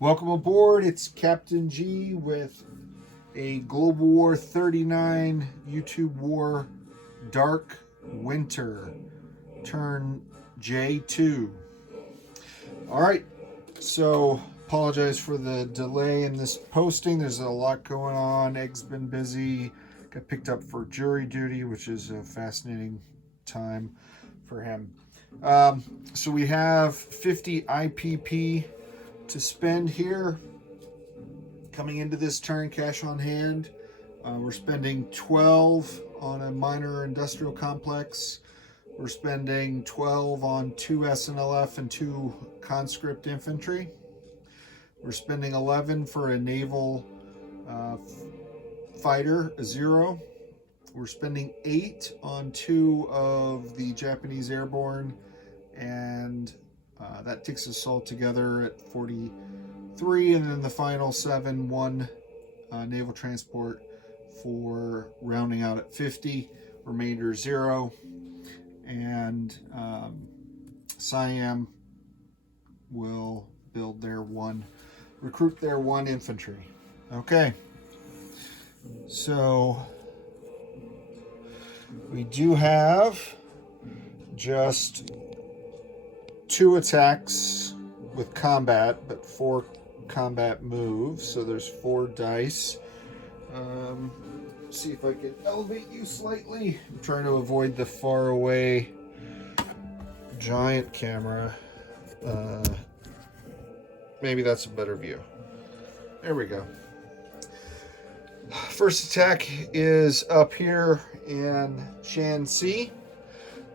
Welcome aboard. It's Captain G with a Global War 39 YouTube War Dark Winter turn J2. All right, so apologize for the delay in this posting. There's a lot going on. Egg's been busy. Got picked up for jury duty, which is a fascinating time for him. So we have 50 IPP to spend here. Coming into this turn, cash on hand. We're spending 12 on a minor industrial complex. We're spending 12 on 2 SNLF and 2 conscript infantry. We're spending 11 for a naval fighter, a 0. We're spending 8 on 2 of the Japanese airborne, and that takes us all together at 43, and then the final 7, 1 naval transport for rounding out at 50, remainder 0, and Siam will build their 1, recruit their 1 infantry. Okay, so we do have just 2 attacks with combat, but 4 combat moves, so there's 4 dice. See if I can elevate you slightly. I'm trying to avoid the far away giant camera. Maybe that's a better view. There we go. First attack is up here in Shanxi.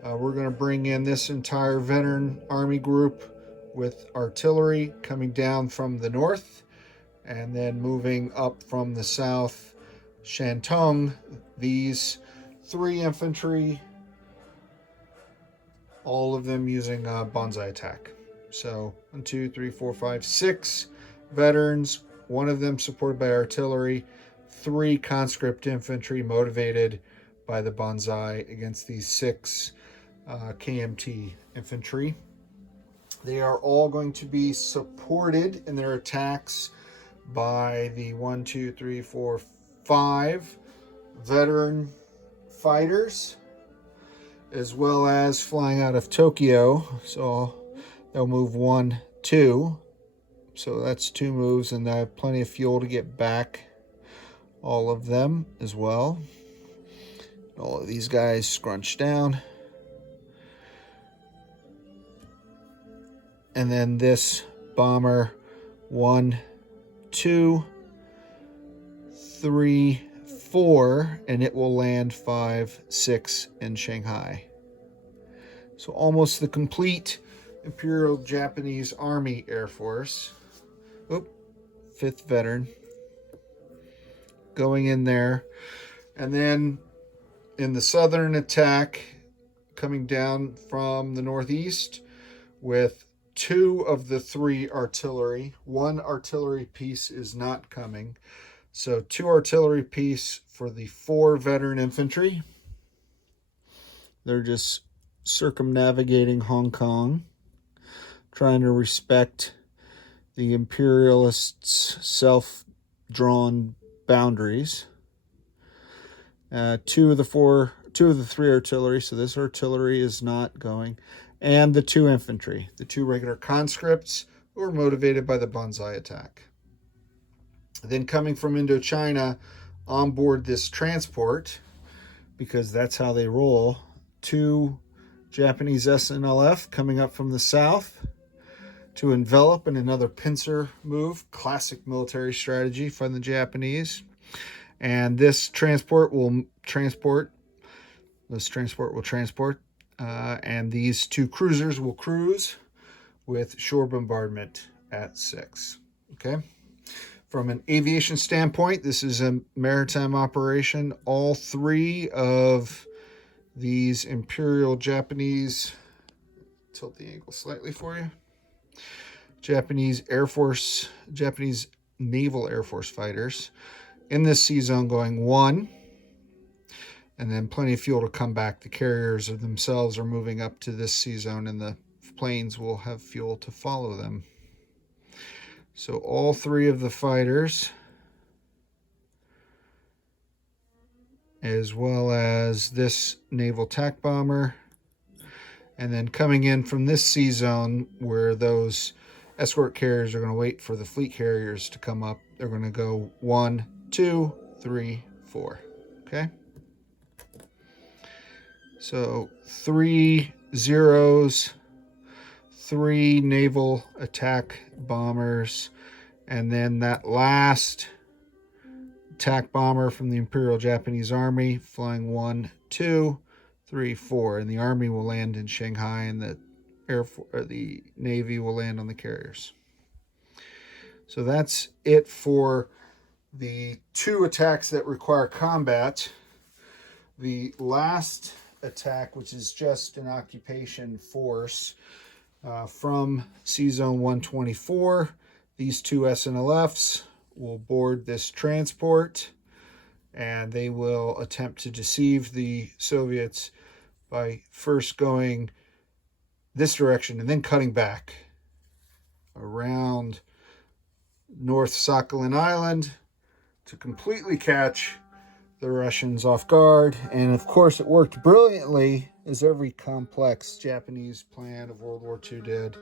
We're going to bring in this entire veteran army group with artillery coming down from the north and then moving up from the south. Shantung, these 3 infantry, all of them using bonsai attack. So 1, 2, 3, 4, 5, 6 veterans, 1 of them supported by artillery, 3 conscript infantry motivated by the bonsai against these 6 KMT infantry. They are all going to be supported in their attacks by the 1, 2, 3, 4, 5 veteran fighters, as well as flying out of Tokyo. So they'll move 1, 2. So that's 2 moves, and I have plenty of fuel to get back all of them as well. All of these guys scrunch down. And then this bomber, 1, 2, 3, 4, and it will land 5, 6 in Shanghai. So almost the complete Imperial Japanese Army Air Force. Oop, 5th veteran going in there. And then in the southern attack, coming down from the northeast with 2 of the 3 artillery. 1 artillery piece is not coming. So 2 artillery piece for the 4 veteran infantry. They're just circumnavigating Hong Kong, trying to respect the imperialists' self-drawn boundaries. 2 of the 3 artillery, so this artillery is not going, and the 2 infantry, the 2 regular conscripts who are motivated by the bonsai attack. Then coming from Indochina on board this transport, because that's how they roll, 2 Japanese SNLF coming up from the south to envelop in another pincer move, classic military strategy from the Japanese. And this transport will transport, and these 2 cruisers will cruise with shore bombardment at 6. Okay. From an aviation standpoint, this is a maritime operation. All 3 of these Imperial Japanese, tilt the angle slightly for you, Japanese Air Force, Japanese Naval Air Force fighters in this sea zone going 1, and then plenty of fuel to come back. The carriers of themselves are moving up to this sea zone, and the planes will have fuel to follow them. So all three of the fighters, as well as this naval attack bomber. And then coming in from this sea zone where those escort carriers are going to wait for the fleet carriers to come up, they're going to go 1, 2, 3, 4. Okay? So 3 Zeros, 3 naval attack bombers, and then that last attack bomber from the Imperial Japanese Army flying 1, 2, 3, 4, and the Army will land in Shanghai, and the the Navy will land on the carriers. So that's it for the 2 attacks that require combat. The last attack, which is just an occupation force from Sea Zone 124, these 2 SNLFs will board this transport, and they will attempt to deceive the Soviets by first going this direction and then cutting back around North Sakhalin Island to completely catch the Russians off guard. And of course it worked brilliantly, as every complex Japanese plan of World War II did,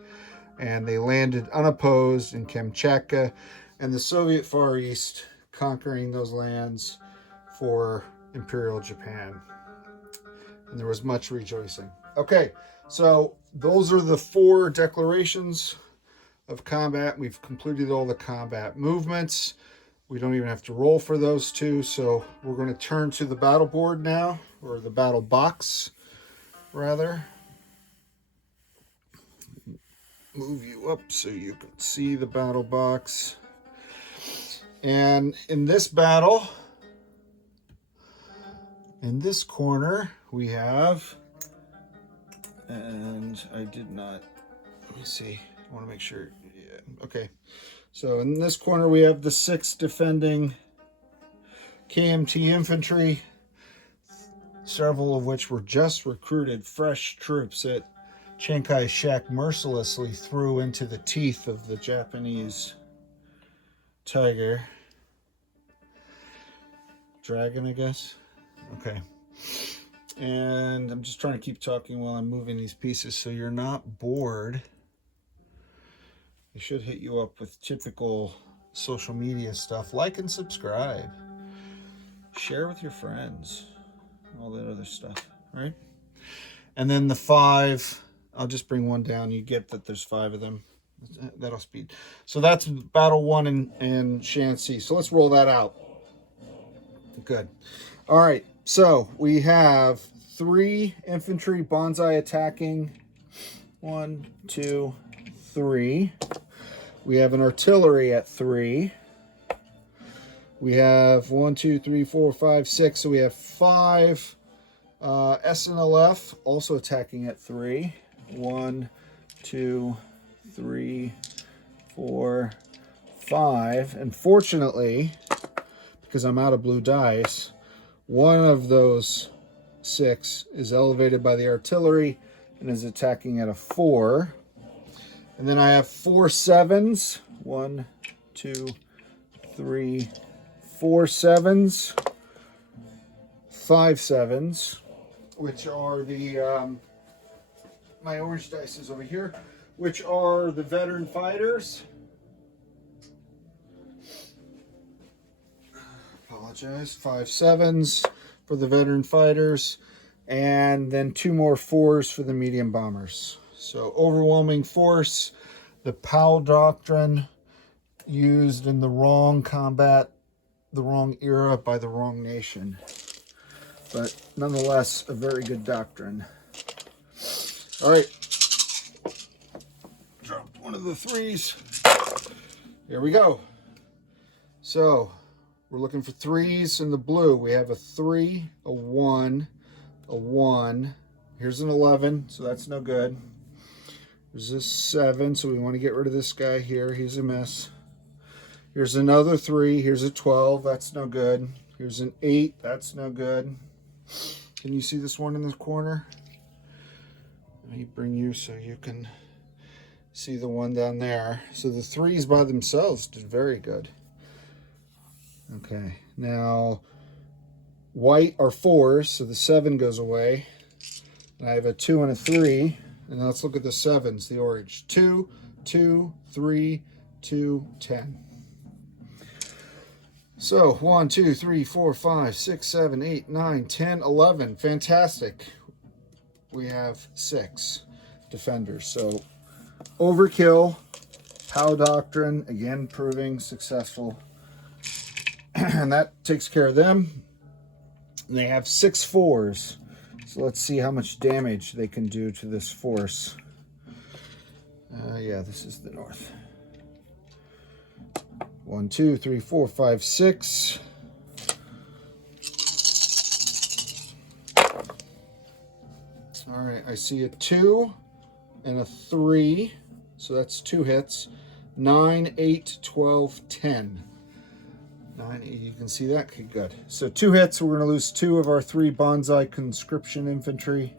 and they landed unopposed in Kamchatka and the Soviet Far East, conquering those lands for Imperial Japan. And there was much rejoicing. Okay, so those are the 4 declarations of combat. We've completed all the combat movements. We don't even have to roll for those 2, so we're going to turn to the battle board now, or the battle box, rather. Move you up so you can see the battle box. And in this battle, in this corner, we have, and I did not, let me see, I want to make sure, yeah, okay. So in this corner, we have the 6th defending KMT infantry, several of which were just recruited fresh troops that Chiang Kai-shek mercilessly threw into the teeth of the Japanese tiger. Dragon, I guess. Okay. And I'm just trying to keep talking while I'm moving these pieces so you're not bored. They should hit you up with typical social media stuff. Like and subscribe. Share with your friends. All that other stuff, right? And then the 5, I'll just bring one down. You get that there's 5 of them. That'll speed. So that's battle 1 in Shanxi. So let's roll that out. Good. All right. So we have 3 infantry bonsai attacking. 1, 2, 3. We have an artillery at 3. We have 1, 2, 3, 4, 5, 6. So we have 5 SNLF also attacking at 3. 1, 2, 3, 4, 5. And fortunately, because I'm out of blue dice, one of those 6 is elevated by the artillery and is attacking at a 4. And then I have 4 7s. 1, 2, 3, 4 7s. 5 7s, which are the, my orange dice is over here, which are the veteran fighters. Apologize. 5 7s for the veteran fighters, and then 2 more 4s for the medium bombers. So overwhelming force, the POW doctrine used in the wrong combat, the wrong era by the wrong nation. But nonetheless, a very good doctrine. All right. Dropped one of the 3s. Here we go. So we're looking for 3s in the blue. We have a 3, a 1, a 1. Here's an 11, so that's no good. There's a 7, so we want to get rid of this guy here. He's a miss. Here's another 3. Here's a 12. That's no good. Here's an 8. That's no good. Can you see this one in this corner? Let me bring you so you can See the one down there. So the 3s by themselves did very good. Okay, now white are 4s, so the 7 goes away. And I have a 2 and a 3. And now let's look at the 7s, the orange. 2, 2, 3, 2, 10. So 1, 2, 3, 4, 5, 6, 7, 8, 9, 10, 11. Fantastic. We have 6 defenders. So overkill, POW doctrine, again proving successful. And that takes care of them. And they have 6 4s. So let's see how much damage they can do to this force. Yeah, this is the north. 1, 2, 3, 4, 5, 6. All right, I see a 2 and a 3. So that's 2 hits. 9, 8, 12, 10. 9, 8, you can see that? Okay, good. So 2 hits. We're going to lose 2 of our 3 bonsai conscription infantry.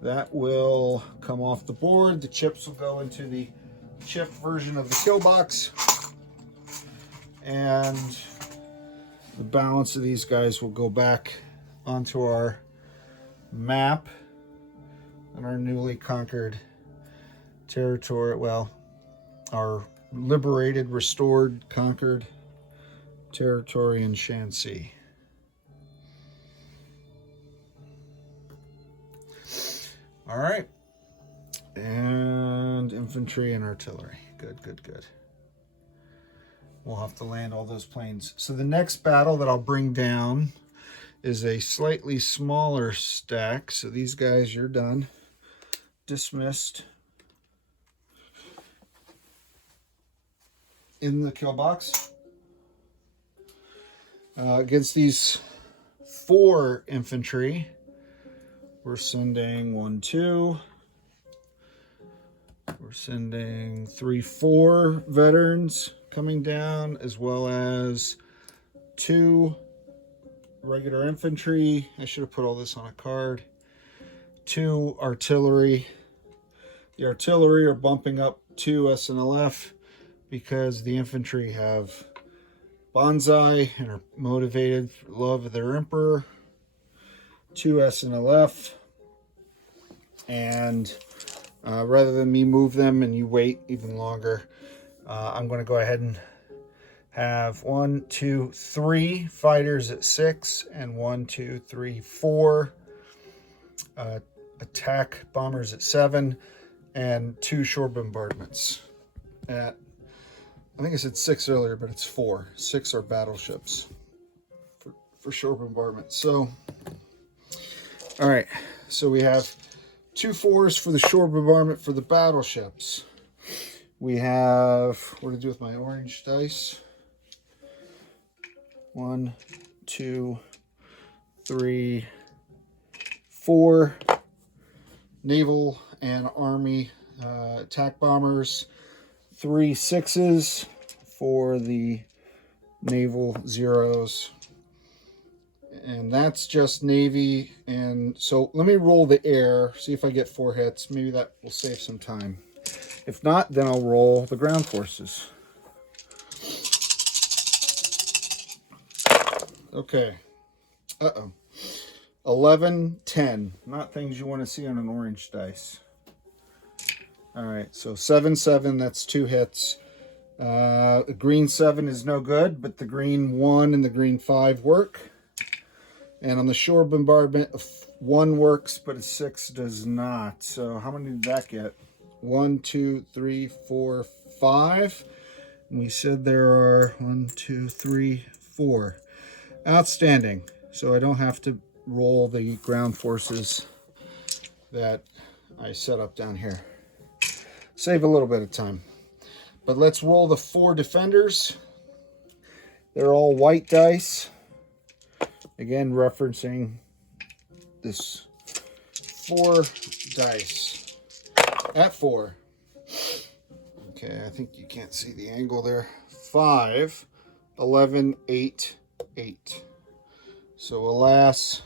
That will come off the board. The chips will go into the chip version of the kill box. And the balance of these guys will go back onto our map and our newly conquered territory. Well, our liberated, restored, conquered territory in Shanxi. All right. And infantry and artillery. Good, good, good. We'll have to land all those planes. So the next battle that I'll bring down is a slightly smaller stack. So these guys, you're done. Dismissed. In the kill box. Against these 4 infantry, we're sending 1, 2. We're sending 3, 4 veterans coming down, as well as 2 regular infantry. I should have put all this on a card. 2 artillery. The artillery are bumping up 2 SNLF because the infantry have bonsai and are motivated for love of their emperor. 2 SNLF. And rather than me move them and you wait even longer, I'm going to go ahead and have 1, 2, 3 fighters at 6 and 1, 2, 3, 4 attack bombers at 7 and 2 shore bombardments at, I think I said 6 earlier, but it's 4. 6 are battleships for shore bombardment. So, all right, so we have 2 4s for the shore bombardment for the battleships. We have, what to do with my orange dice? 1, 2, 3, 4 naval and army attack bombers. 3 6s for the naval 0s. And that's just Navy. And so let me roll the air, see if I get 4 hits. Maybe that will save some time. If not, then I'll roll the ground forces. Okay. Uh-oh. 11, 10. Not things you want to see on an orange dice. All right, so 7, 7, that's 2 hits. The green 7 is no good, but the green 1 and the green 5 work. And on the shore bombardment, 1 works, but a 6 does not. So how many did that get? 1, 2, 3, 4, 5. And we said there are 1, 2, 3, 4. Outstanding. So I don't have to roll the ground forces that I set up down here. Save a little bit of time. But let's roll the 4 defenders. They're all white dice. Again, referencing this 4 dice at 4. Okay, I think you can't see the angle there. 5, 11, 8, 8. So alas,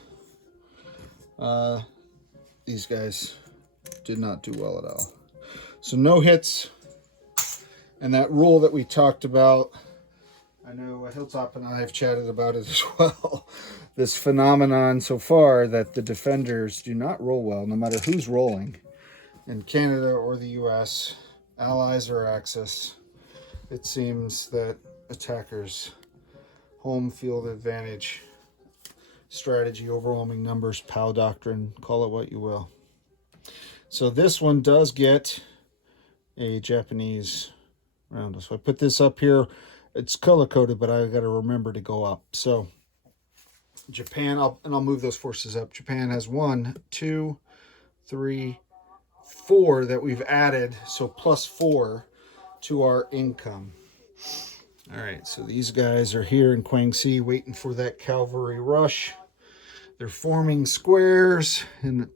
these guys did not do well at all. So no hits. And that rule that we talked about, I know Hilltop and I have chatted about it as well. This phenomenon so far that the defenders do not roll well, no matter who's rolling. In Canada or the US, allies or Axis, it seems that attackers' home field advantage strategy, overwhelming numbers, POW doctrine, call it what you will. So this one does get a Japanese roundel. So I put this up here. It's color-coded, but I got to remember to go up. So Japan, I'll move those forces up. Japan has 1, 2, 3, 4 that we've added, so +4 to our income. All right, so these guys are here in Kwangsi waiting for that cavalry rush. They're forming squares in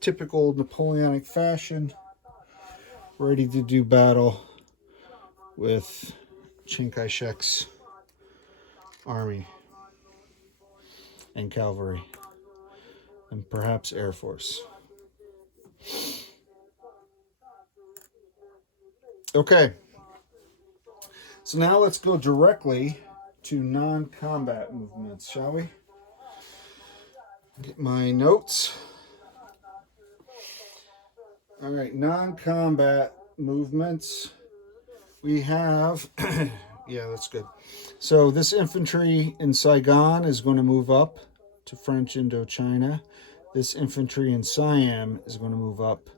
typical Napoleonic fashion, ready to do battle with Chiang Kai-shek's army and cavalry and perhaps Air Force. Okay, so now let's go directly to non-combat movements, shall we? Get my notes. All right, non-combat movements. We have, yeah, that's good. So this infantry in Saigon is going to move up to French Indochina. This infantry in Siam is going to move up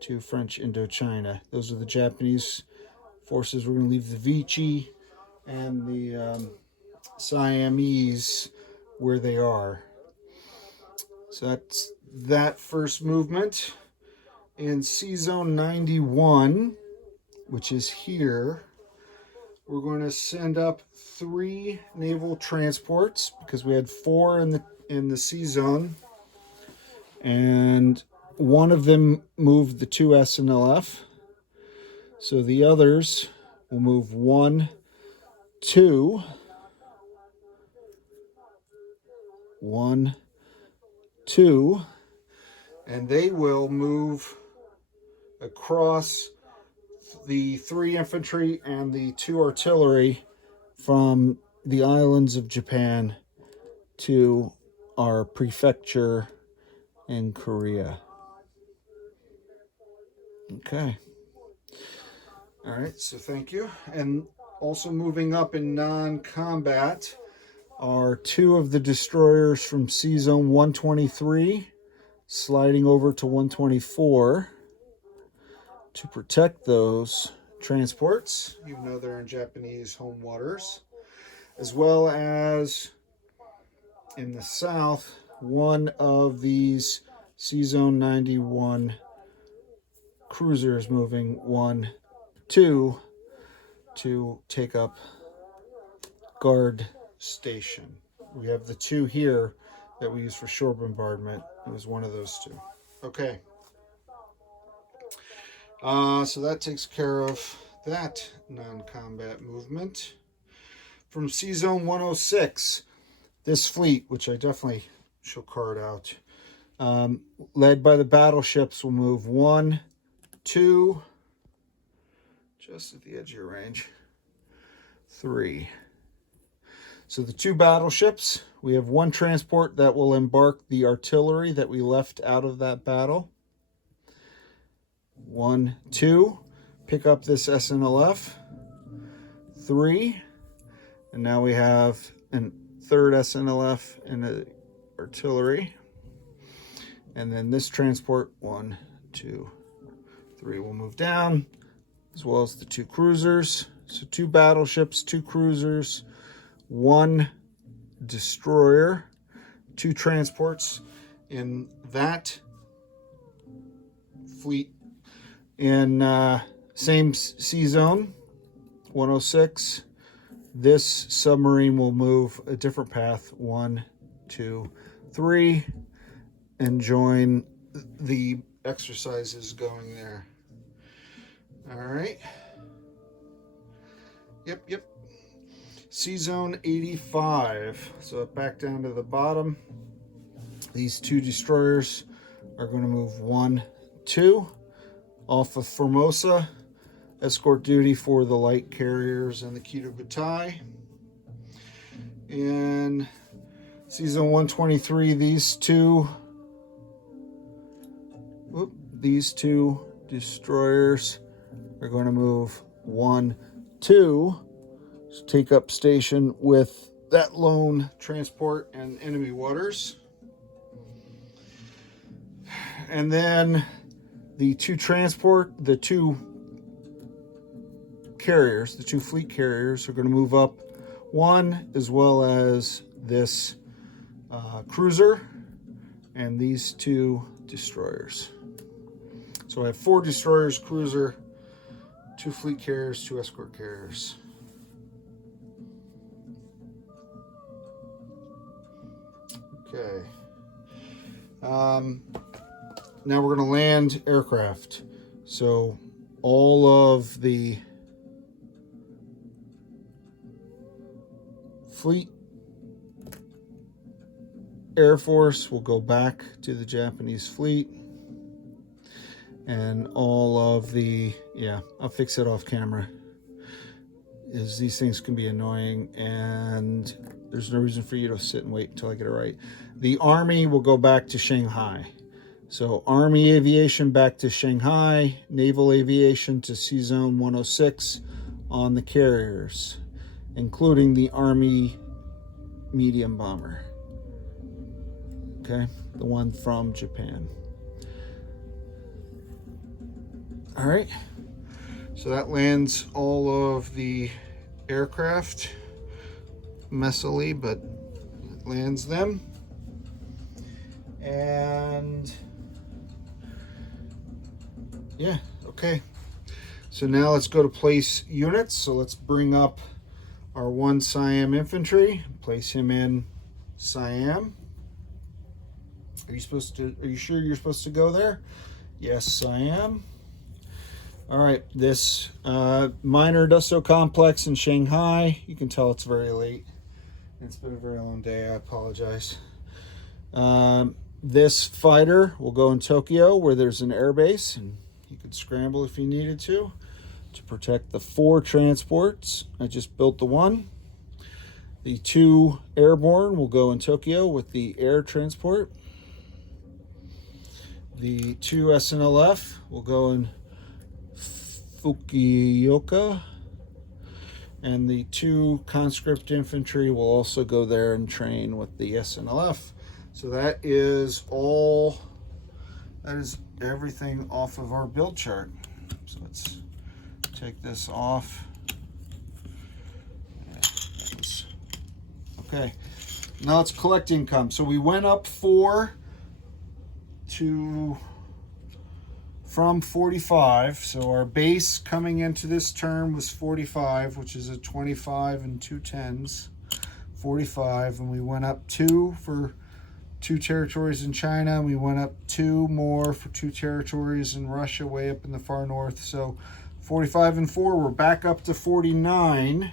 to French Indochina. Those are the Japanese forces. We're going to leave the Vichy and the Siamese where they are. So that's that first movement. In C-Zone 91, which is here, we're going to send up 3 naval transports because we had 4 in the C-Zone. And one of them moved the 2 SNLF. So the others will move 1, 2, 1, 2, and they will move across the 3 infantry and the 2 artillery from the islands of Japan to our prefecture in Korea. Okay. All right, so thank you. And also moving up in non-combat are 2 of the destroyers from C-Zone 123 sliding over to 124 to protect those transports, even though they're in Japanese home waters, as well as in the south, one of these C-Zone 91 cruisers moving 1, 2 to take up guard station. We have the 2 here that we use for shore bombardment. It was one of those 2. Okay. So that takes care of that non-combat movement. From C-Zone 106, this fleet, which I definitely shall card out, led by the battleships, will move 1, 2, just at the edge of your range, 3. So the 2 battleships, we have 1 transport that will embark the artillery that we left out of that battle. 1, 2, pick up this SNLF. 3, and now we have a 3rd SNLF and the artillery. And then this transport, 1, 2, 3, will move down, as well as the 2 cruisers. So 2 battleships, 2 cruisers, 1 destroyer, 2 transports in that fleet. In same C-Zone 106, this submarine will move a different path, 1, 2, 3, and join the exercises going there. All right. Yep. C-Zone 85. So back down to the bottom. These 2 destroyers are going to move 1, 2. off of Formosa. Escort duty for the light carriers and the GW39. And season 123, these two destroyers are going to move 1, 2, so take up station with that lone transport and enemy waters. And then the two carriers, the two fleet carriers, are going to move up 1, as well as this cruiser and these 2 destroyers. So I have 4 destroyers, cruiser, 2 fleet carriers, 2 escort carriers. Okay. Now we're going to land aircraft. So all of the fleet Air Force will go back to the Japanese fleet. And all of the, I'll fix it off camera, is these things can be annoying and there's no reason for you to sit and wait until I get it right. The Army will go back to Shanghai. So Army Aviation back to Shanghai, Naval Aviation to C-Zone 106 on the carriers, including the Army medium bomber. Okay, the one from Japan. All right, so that lands all of the aircraft messily, but it lands them. And yeah, okay. So now let's go to place units. So let's bring up our 1 Siam infantry, place him in Siam. Are you sure you're supposed to go there? Yes, I am. All right, this minor industrial complex in Shanghai. You can tell it's very late. It's been a very long day. I apologize. This fighter will go in Tokyo, where there's an air base, and you could scramble if you needed to protect the 4 transports. I just built the 1. The 2 airborne will go in Tokyo with the air transport. The 2 SNLF will go in Fukuoka, and the 2 conscript infantry will also go there and train with the SNLF. So that is everything off of our build chart. So let's take this off. Okay, now let's collect income. So we went up 4 from 45. So our base coming into this term was 45, which is a 25 and 2 10s. 45, and we went up 2 for 2 territories in China. We went up 2 more for 2 territories in Russia, way up in the far north. So 45 and 4, we're back up to 49.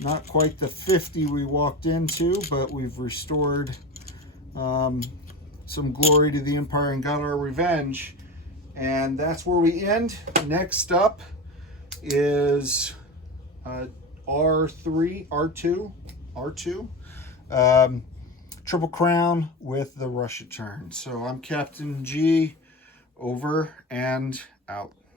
Not quite the 50 we walked into, but we've restored some glory to the Empire and got our revenge. And that's where we end. Next up is R2. Triple Crown with the Russia turn. So I'm Captain G, over and out.